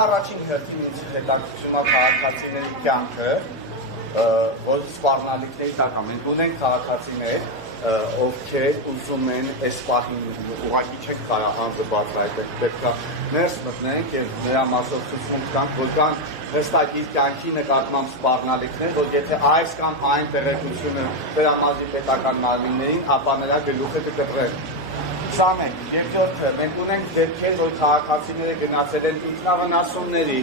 Առաջին հերթին ինձ հետաքրքրում է քաղաքացիների կյանքը, որ սպառնալիքների տակ է։ Մենք ունենք քաղաքացիներ, ովքեր ուզում են այս պահին ուղղակի չեք կարող անձը բացահայտել, պետք է ներս մտնենք եւ նրա մասով ցույց տանք, որ կան հստակ իր կյանքի նկատմամբ սպառնալիքներ, որ եթե այս կամ այն տեղեկությունը դրամազի պետական մարմիններին, ապա նրա գլուխը կկտրեն։ Սա մենք, երկրորդը, մենք ունենք դեպքեր, որ քաղաքացիները գնացել են ինքնավնասումների,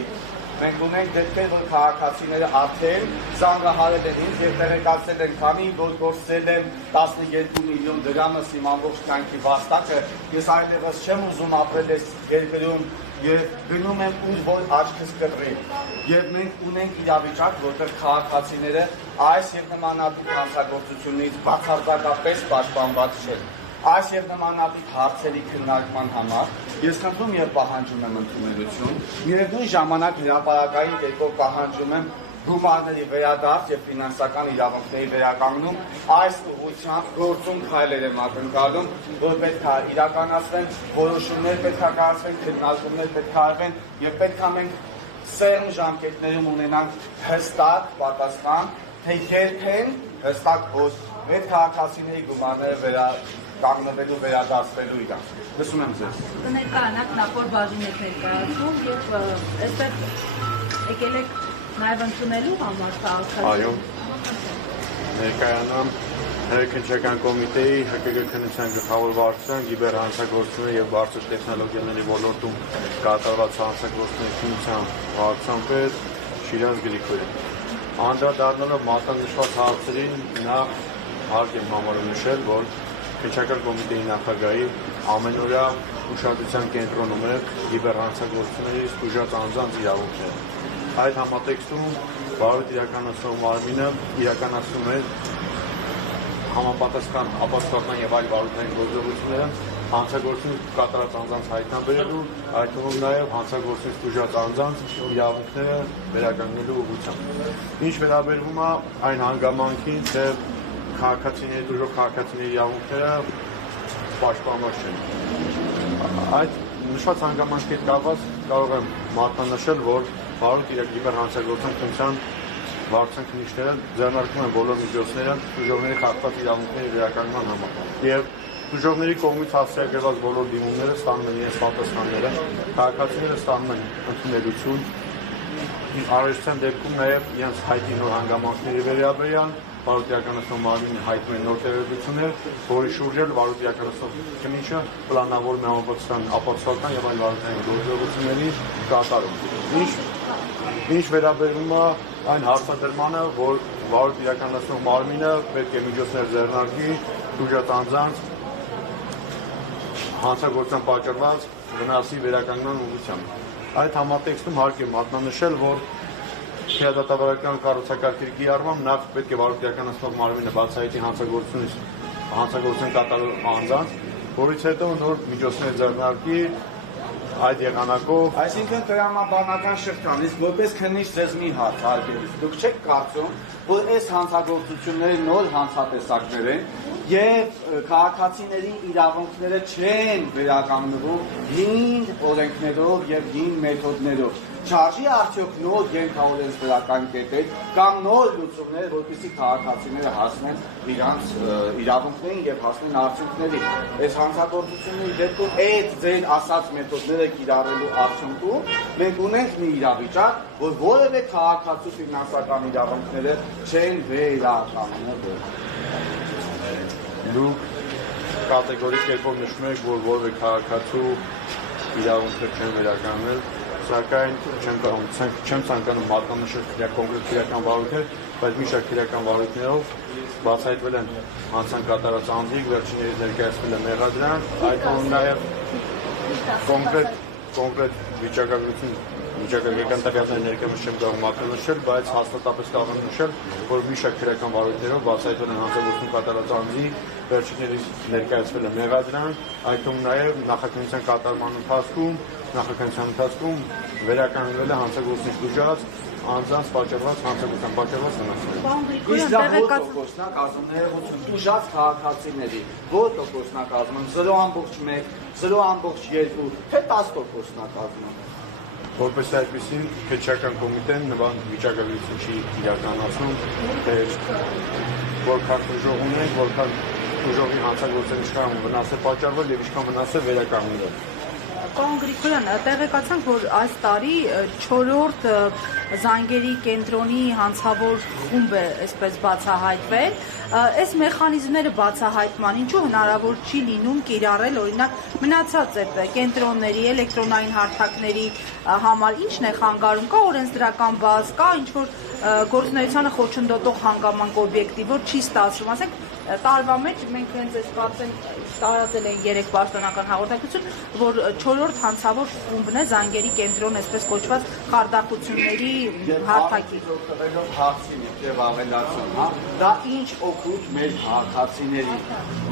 մենք ունենք դեպքեր, որ քաղաքացիները արդեն զանգահարել են ինձ և տեղեկացել են, քանի որ գործել եմ 12 միլիոն դրամս իմ ամբողջ կյանքի վաստակը, ես այլևս չեմ ուզում ապրել այս երկրում և գնում եմ ուր որ աչքս կտրի։ Եվ մենք ունենք իրավիճակ, որտեղ քաղաքացիները այս և նմանատիպ հանցագործություններից բացարձակապես պաշտպանված չեն։ Այս և նմանատիպ հարցերի քննարկման համար ես խնդրում և պահանջում եմ ընդունելություն, միևնույն ժամանակ հրապարակային կերպով պահանջում եմ գումարների վերադարձ և ֆինանսական իրավունքների վերականգնում, այս ուղղությամբ գործուն քայլեր եմ ակնկալում, որ պետք է իրականացվեն, որոշումներ պետք է կայացվեն, քննարկումներ պետք է արվեն և պետք է մենք սերմ ժամկետներում ունենանք հստակ պատասխան, թե երբեն հստակ որ մեր քաղաքացիների գումարները կանգնվելու վերադարձվելու իրանք։ Լսում եմ ձեզ։ Կներկայանաք նախորդ բաժին եք ներկայացնում և այստեղ եկել եք նաև ընդունելու համար քաղաքացիներին։ Այո, ներկայանամ Հանրաքննչական կոմիտեի ՀԿԳ քննության գլխավոր վարչության կիբերհանցագործությունների և բարձր տեխնոլոգիաների ոլորտում կատարված հանցագործությունների քննության վարչության պետ Շիրազ Գրիգորյան։ Անդրադառնալով մատնանշված հարցերին նախ հարկ եմ համարում նշել, որ Քննչական կոմիտեի նախագահի ամենօրյա ուշադրության կենտրոնում է կիբերհանցագործությունների զգուշած անձանց իրավունքները։ Այդ համատեքստում վարույթ իրականացնող մարմինը իրականացնում է համապատասխան ապաստատման և այլ վարույթային գործողությունները հանցագործություն կատարած անձանց հայտնաբերելու, այդ թվում նաև հանցագործություն զգուշած անձանց իրավունքները վերականգնելու ուղղությամբ։ Ինչ վերաբերվում է այն հանգամանքին, թե քաղաքացիների դժոխք քաղաքացիների իրավունքները պաշտպանված չեն։ Այդ նշված հանգամանքների կապված կարող եմ մատնանշել, որ վարույթ կիբերհանցագործության քննության վարչության քննիչները ձեռնարկում են բոլոր միջոցները դժողքների խախտված իրավունքների վերականգնման համար և դժողքների կողմից հասցեագրված բոլոր դիմումները ստանում են իրենց պատասխանները, քաղաքացիները ստանում են ընդունելություն, առնչության դեպքում նաև իրենց հայտնի նոր հանգամանքների վերաբերյալ վարույթ իրականացնող մարմինը հայտնում է նոր տեղեկություններ, որի շուրջ էլ վարույթ իրականացնող քննիչը պլանավորում է համապատասխան ապացուցական և այլ վարույթային գործողությունների կատարում։ Ինչ վերաբերում է այն հարցադրմանը, որ վարույթ իրականացնող մարմինը պետք է միջոցներ ձեռնարկի զգուշած անձանց հանցագործության պատճառված վնասի վերականգնման ուղղությամբ։ Այդ համատեքստում հարկ է մատնանշել, որ քրեադատավարական կառուցակարգերի կիրառմամբ նախ պետք է վարույթ իրականացնող մարմինը բացահայտի հանցագործություն կատարող անձանց, որից հետո նոր միջոցներ ձեռնարկի այդ եղանակով։ Այսինքն տրամաբանական շղթան, իսկ որպես քննիչ ձեզ մի հարց հարգելիս, դուք չեք կարծում, որ այս հանցագործությունները նոր հանցատեսակներ են և քաղաքացիների իրավունքները չեն վերականգնվում հին օրենքներով և հին մեթոդներով։ Չարժի արդյոք նոր ենթաօրենսդրական կետեր կամ նոր լուծումներ, որպեսզի քաղաքացիները հասնեն իրանց իրավունքներին և հասնեն արդյունքների։ Այս հանցագործությունների դեպքում այդ ձեր ասած մեթոդները կիրառելու արդյունքում մենք ունենք մի իրավիճակ, որ որևէ քաղաքացու ֆինանսական իրավունքները չեն վերականգնվում։ Դուք կատեգորիկ կերպով նշում եք, որ որևէ քաղաքացու իրավունքները չեն վերականգնել, սակայն չեմ ցանկանում մատնանշել կոնկրետ քրեական վարույթներ, բայց մի շարք քրեական վարույթներով բացահայտվել են հանցանք կատարած անձիկ, վերջիններիս ներկայացվել է մեղադրանք, այդ թվում նաև կոնկրետ վիճակագրական տվյալներ ներկայումս չեմ կարող մատնանշել, բայց հաստատապես կարող եմ նշել, որ մի շարք քրեական վարույթներով բացահայտվել են հանցագործություն կատարած անձի, վերջիններիս ներկայացվել է մեղադրանք, այդ թվում նաև նախաքննության կատարման ընթացքում վերականգնվել է հանցագործություն զգուշած անձանց պատճառված հանցագործության պատճառված վնասները։ Իսկ դա ո՞ր տոկոսն է կազմում ներողություն տուժած քաղաքացիների, ո՞ր տոկոսն է կազմում 0.1, 0.2, թե 10%-ն է կազմում։ որպես այդպեսին քեչական կոմիտեն նման վիճակագրություն չի իրականացնում, թե որքան ուժող ունենք, որքան ուժովի հանցագործեն ինչքան վնաս է պատճառվել եւ ինչքան վնաս է վերականգնվել։ Պարոն Գրիգորյան, տեղեկացանք, որ այս տարի 4-րդ զանգերի կենտրոնի հանցավոր խումբ է այսպես բացահայտվել։ Այս մեխանիզմները բացահայտման ինչու հնարավոր չի լինում կիրառել օրինակ մնացած այդ կենտրոնների, էլեկտրոնային հարթակների համար ինչն է խանգարում, կա օրենսդրական բազ, կա ինչ-որ գործունեությանը խոչընդոտող հանգամանք օբյեկտի, որ չի ստացվում, ասենք տարվա մեջ մենք հենց այս բացեն տարածել են 3 պաշտոնական հաղորդակցություն, որ 4-րդ հանցավոր խումբն է զանգերի կենտրոն, այսպես կոչված խարդախությունների հարթակի։ Հարցին եւ ավելացում, հա, դա ինչ օգուտ մեր քաղաքացիների,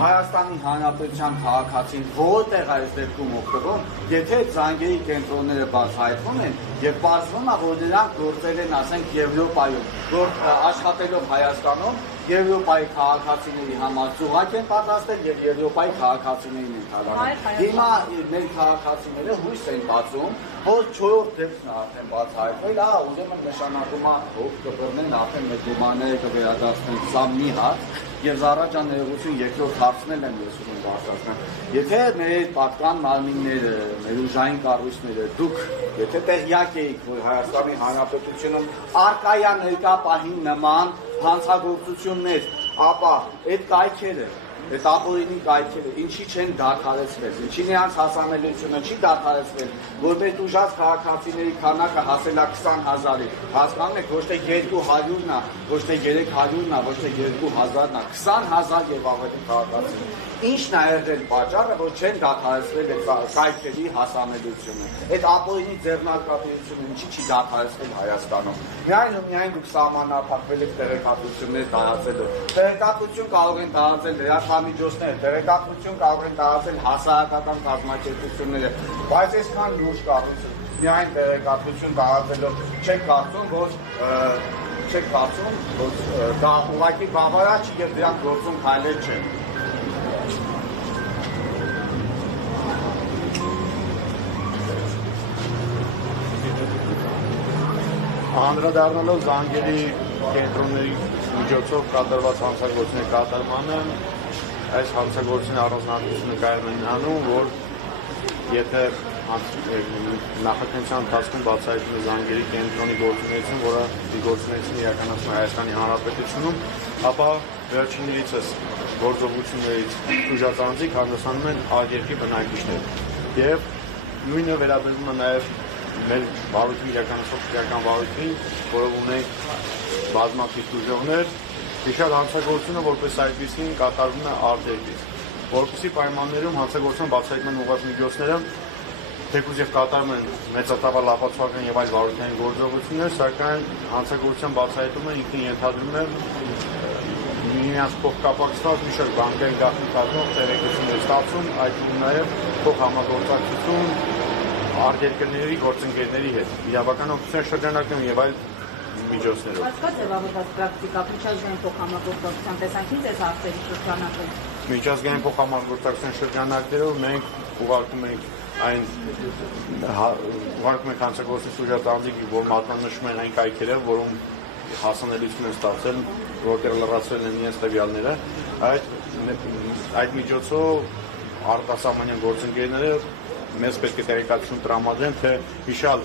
Հայաստանի Հանրապետության քաղաքացին որտեղ այս դեպքում օգտվում, եթե զանգերի կենտրոնները բացահայտվում են եւ պարզվում է, որ նրանք գործել են, ասենք, Եվրոպայում, որ աշխատելով Հայաստանում Եվրոպայի քաղաքացիների համար ծուղակ են պատրաստել եւ Եվրոպայի քաղաքացիներին են թալանել։ Հիմա մեր քաղաքացիները հույս են բացում, որ 4-րդ դեպքն արդեն բացահայտվել, ուրեմն նշանակում է հոգ կբռնեն արդեն մեր գումարները կվերադարձնեն, սա մի հարց եւ Զառաջան ներողություն երկրորդ հարցն եմ ես ուզում բարձրացնել։ Եթե մեր պատկան մարմինները, մեր ուժային կառույցները, դուք եթե տեղյակ եք, որ Հայաստանի Հանրապետությունում արկայա ներկա պահին նման հանցագործություններ, ապա այդ կայքերը, այդ ապօրինի կայքերը ինչի չեն դադարեցվել, ինչի նրանց հասանելիությունը չի դադարեցվել, որպես ուժած քաղաքացիների քանակը հասել է 20,000-ի, հասկանում եք, ոչ թե 200-ն է, ոչ թե 300-ն է, ոչ թե 2,000-ն է, 20,000 եւ ավելի քաղաքացի։ Ինչն է եղել պատճառը, որ չեն դադարեցվել այդ կայքերի հասանելիությունը։ Այդ ապօրինի ձեռնարկատիրությունը ինչի չի դադարեցվել Հայաստանում։ Միայն ու միայն դուք սահմանափակվել եք տեղեկատվություններ տարածելով։ Տեղեկատվություն կարող են տարածել լրատվամիջոցները, տեղեկատվություն կարող են տարածել հասարակական կազմակերպությունները, բայց այսքան լուրջ կառույցը միայն տեղեկատվություն տարածելով չեք կարծում, որ դա ուղղակի բավարար չի եւ դրանք գործում քայլեր չեն։ Անդրադառնալով զանգերի կենտրոնների միջոցով կատարված հանցագործությունների կատարմանը, այս հանցագործությունների առանձնահատկությունը կայանում է նրանում, որ եթե նախաքննության ընթացքում բացահայտվում է զանգերի կենտրոնի գործունեություն, որը գործունեությունը իրականացնում է Հայաստանի Հանրապետությունում, ապա վերջիններիցս գործողություններից ուժած անձիկ հանդիսանում են այլ երկրի բնակիչներ։ Եվ նույնը վերաբերվում է նաև մեր վարույթի իրականացող քրեական վարույթին, որով ունենք բազմաթիվ ուժողներ, հիշալ հանցագործությունը որպես այդպիսին կատարվում է արտերկրից։ Որպեսզի պայմաններում հանցագործության բացահայտման ուղղված միջոցները թեկուզ եւ կատարում են մեծատավալ ապացուցական եւ այլ վարույթային գործողություններ, սակայն հանցագործության բացահայտումը ինքնին ենթադրում է միմյանց փոխկապակցված մի շարք բանկային գաղտնի կազմող տեղեկություններ ստացում, այդ նաեւ փոխհամագործակցություն արտերկրների գործընկերների հետ, իրավական օգնության շրջանակներում եւ այլ միջոցներով։ Կա ձևավորված պրակտիկա միջազգային փոխհամագործակցության տեսանկյունից այս հարցերի շրջանակում։ Միջազգային փոխհամագործակցության շրջանակներով մենք ուղարկում ենք հանցագործի ուժած անձիկ, որ մատնանշում են այն կայքերը, որում հասանելիություն են ստացել, որտեղ լրացվել են իրենց տվյալները, այդ միջոցով արտասահմանյան գործընկերները մեզ պետք է տեղեկատվություն տրամադրեն, թե հիշալ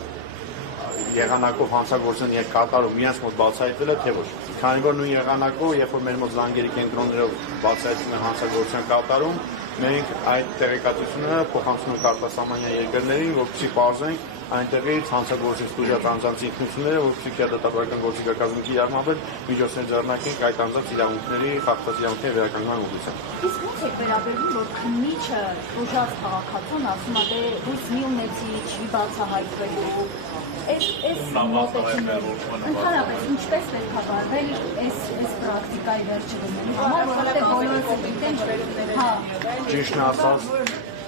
եղանակով հանցագործեն եւ կատարում իրենց մոտ բացահայտվել է, թե ոչ։ Քանի որ նույն եղանակով, երբ որ մեր մոտ զանգերի կենտրոններով բացահայտվում է հանցագործության կատարում, մենք այդ տեղեկատվությունը փոխանցում ենք արտասահմանյան երկրներին, որպեսզի պարզենք այնտեղից հանցագործից ուժած անձանց ինքնությունները, որպեսզի քրեատապարական գործիքակազմի իրավունքներ միջոցներ ձեռնարկենք այդ անձանց իրավունքների, խախտած իրավունքների վերականգնման ուղղությամբ։ Իսկ ո՞նց է վերաբերվում, որ քննիչը ուժած քաղաքացուն ասում է, դե հույս մի ունեցի, չի բացահայտվելու։ Այս մոտեցումները ընդհանրապես ինչպես պետք է վարվել այս պրակտիկայի վերջը դնելու համար, որովհետև բոլորը գիտեն, հա։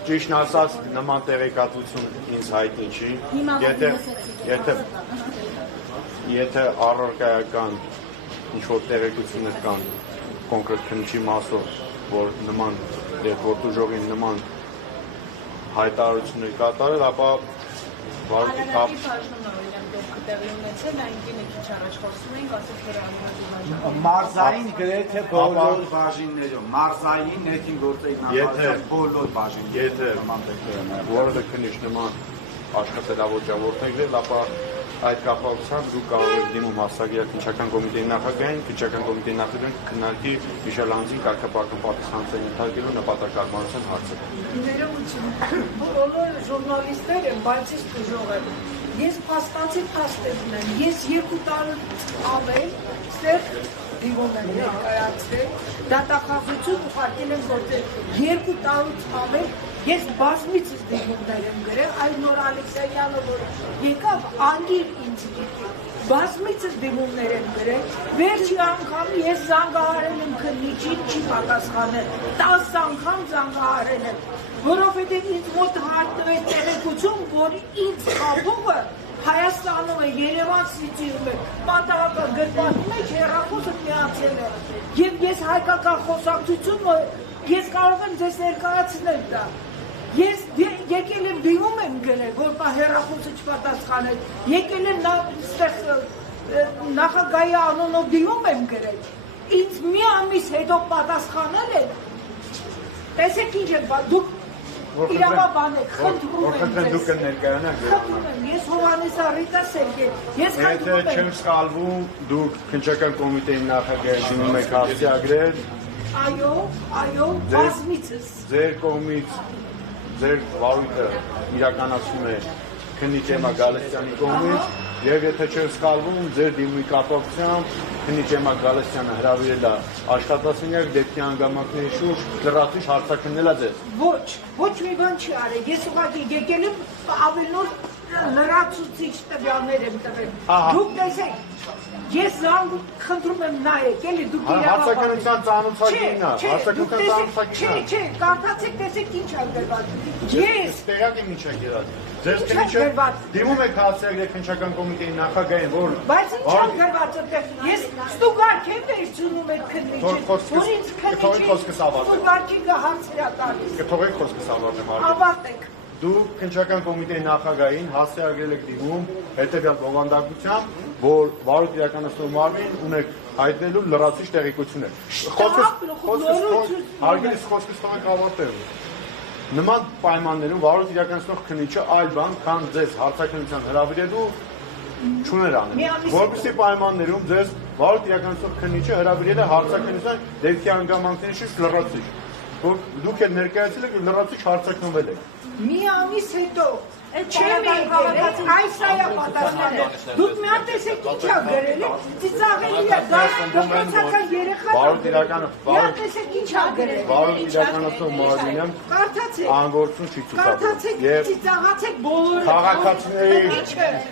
Ճիշտն ասած, նման տեղեկատվություն ինձ հայտնի չի։ Եթե առարկայական ինչ-որ տեղեկություններ կան կոնկրետ քննիչի մասով, որ նման երկրորդ ուժողին նման հայտարարություններ կատարել, ապա վարորդի կապ Մարզային գրեթե բոլոր բաժիններում, մարզային ներքին գործերի նախարարության բոլոր բաժիններում։ Եթե որը քնիշ նման աշխատելավոճավորներ դել, ապա այդ կապակցությամբ դուք կարող եք դիմում հասարակական քննչական կոմիտեի նախագահին, քննչական կոմիտեի նախագահին քննարկի Միշելանձին կարգապահական պատասխանատվության ենթարկելու նպատակարարության հարցը։ Ներողություն, բոլոր ժուրնալիստները բացից դժող են։ Ես փաստացի փաստեր ունեմ, ես 2 տարի ամեն ստեղ դիմում եմ ներկայացրել, դատախազություն ուղարկել եմ գործել 2 տարուց ամեն ես բազմիցս դիմումներ եմ գրել, այլ նոր Ալեքսանյանը, որ եկավ անգիր ինձ եկել, բազմիցս դիմումներ եմ գրել, վերջի անգամ ես զանգահարել եմ քննիչին, չի պատասխանել, 10 անգամ զանգահարել եմ, որովհետև ինձ մոտ հայտնվեց տեղեկություն, որ ինձ խաբողը Հայաստանում է, Երևան Սիթիում է, պատահական գրպանի մեջ հեռախոսը միացել է, և ես հայկական խոսակցությունը ես կարող եմ ձեզ ներկայացնել դա։ Ես եկել եմ դիմում եմ գրել, որ հեռախոսը չպատասխանել, եկել եմ նախագահի անունով դիմում եմ գրել, ինձ մի ամիս հետո պատասխանել են, տեսեք ինչ եք, դուք իրավաբան եք, խնդրում եմ ձեզ, խնդրում եմ, ես Հովհաննես Ռիտա Սերգեյ, ես խնդրում եմ, եթե չեմ սխալվում, դուք քննչական կոմիտեի նախագահի դիմում եք հասցեագրել, այո, բազմիցս, ձեր կողմից ձեր վարույթը իրականացում է քննիչ Էմմա Գալստյանի կողմից եւ եթե չեմ սխալվում ձեր դիմումի կապակցությամբ քննիչ Էմմա Գալստյանը հրավիրել է աշխատասենյակ դեպքի հանգամանքների շուրջ լրացուցիչ հարցաքննել է ձեզ։ Ոչ մի բան չի արել, ես ուղղակի եկել եմ ավելնոր լրացուցիչ տվյալներ եմ տվել։ Դուք տեսեք, ես զանգ խնդրում եմ նայեք, էլի դուք հարցաքննության ծանոթակինն է, հարցաքննության ծանոթակինն է։ Չէ, կարդացեք, տեսեք ինչ ա գրված։ Ես տեղյակ եմ ինչ ա գրված։ Ձեզ քննիչը դիմում եք հասցեագրել քննչական կոմիտեի նախագահին, որ բայց ինչ ա գրված այդտեղ։ Ես ստուգարք եմ վերցնում այդ քննիչը, որ ինձ քննիչի ստուգարքի հարցեր ա տալիս։ Կթողեք խոսքս ավարտեմ հարգելի։ Ավարտեք։ Դուք քննչական կոմիտեի նախագահին հասցեագրել եք դիմում հետևյալ բովանդակությամբ, որ վարույթ իրականացնող մարմին ունեք հայտնելու լրացուցիչ տեղեկություններ։ Հարգելիս խոսքս թողեք ավարտեմ։ Նման պայմաններում վարույթ իրականացնող քննիչը այլ բան, քան ձեզ հարցաքննության հրավիրելու չուներ անել։ Որպեսզի պայմաններում ձեզ վարույթ իրականացնող քննիչը հրավիրել է հարցաքննության դեպքի հանգամանքների շուրջ լրացուցիչ, որ դուք էլ ներկայացել եք լրացուցիչ հարցաքննվել եք։ Մի ամիս հետո չեմ եկել, այս այա պատասխանել։ Դուք մի հատ տեսեք ինչ ա գրել, ծիծաղելի է, դպրոցական երեխա ա գրել։ Մի հատ տեսեք ինչ ա գրել։ Վարույթ իրականացնող մարմինը անգործություն չի ցուցաբերում։ Կարդացեք, ծիծաղացեք բոլորը։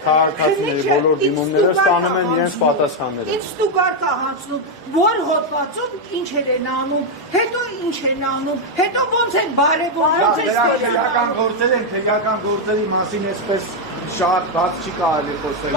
Քաղաքացիների բոլոր դիմումները ստանում են իրենց պատասխանները։ Ինչ ստուգարք ա հանձնում, որ հոդվածում ինչեր են անում, հետո ինչ են անում, հետո ոնց են բարևում, ոնց են ստեղծում։ Քրեական գործեր են, քրեական գործերի մասին այսպես շատ բաց չի կարելի խոսել։